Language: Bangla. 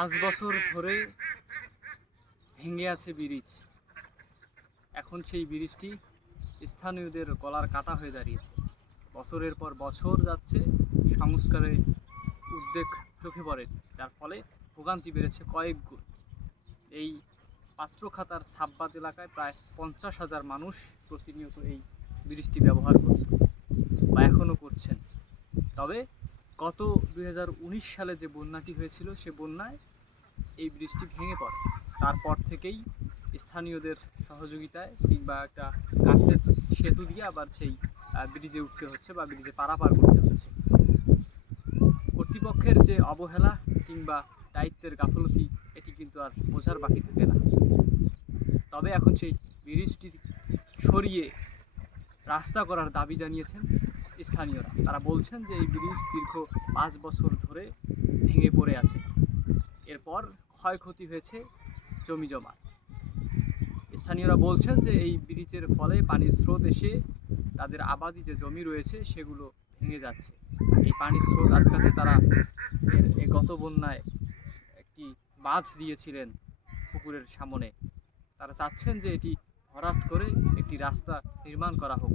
পাঁচ বছর ধরে ভেঙে আছে ব্রিজ। এখন সেই ব্রিজটি স্থানীয়দের গলার কাটা হয়ে দাঁড়িয়েছে। বছরের পর বছর যাচ্ছে, সংস্কারের উদ্বেগ চোখে পড়ে, যার ফলে ভোগান্তি বেড়েছে কয়েক গুণ। এই পাত্রখাতার ছাব্বাত এলাকায় প্রায় পঞ্চাশ হাজার মানুষ প্রতিনিয়ত এই ব্রিজটি ব্যবহার করত বা এখনও করছেন। তবে গত দু হাজার উনিশ সালে যে বন্যাটি হয়েছিল, সে বন্যায় এই ব্রিজটি ভেঙে পড়ে। তারপর থেকেই স্থানীয়দের সহযোগিতায় কিংবা একটা কাঠের সেতু দিয়ে আবার সেই ব্রিজে উঠতে হচ্ছে বা ব্রিজে পারাপার করতে হচ্ছে। কর্তৃপক্ষের যে অবহেলা কিংবা দায়িত্বের গাফলতি, এটি কিন্তু আর বোঝার বাকি থাকে না। তবে এখন সেই ব্রিজটি সরিয়ে রাস্তা করার দাবি জানিয়েছেন স্থানীয়রা। তারা বলছেন যে এই ব্রিজ দীর্ঘ পাঁচ বছর ধরে ভেঙে পড়ে আছে। এরপর ক্ষয়ক্ষতি হয়েছে জমি জমা স্থানীয়রা বলছেন যে এই ব্রিজের ফলে পানির স্রোত এসে তাদের আবাদি যে জমি রয়েছে সেগুলো ভেঙে যাচ্ছে। এই পানির স্রোত আটকাতে তারা গত বন্যায় একটি বাঁধ দিয়েছিলেন পুকুরের সামনে। তারা চাচ্ছেন যে এটি ভরাট করে একটি রাস্তা নির্মাণ করা হোক।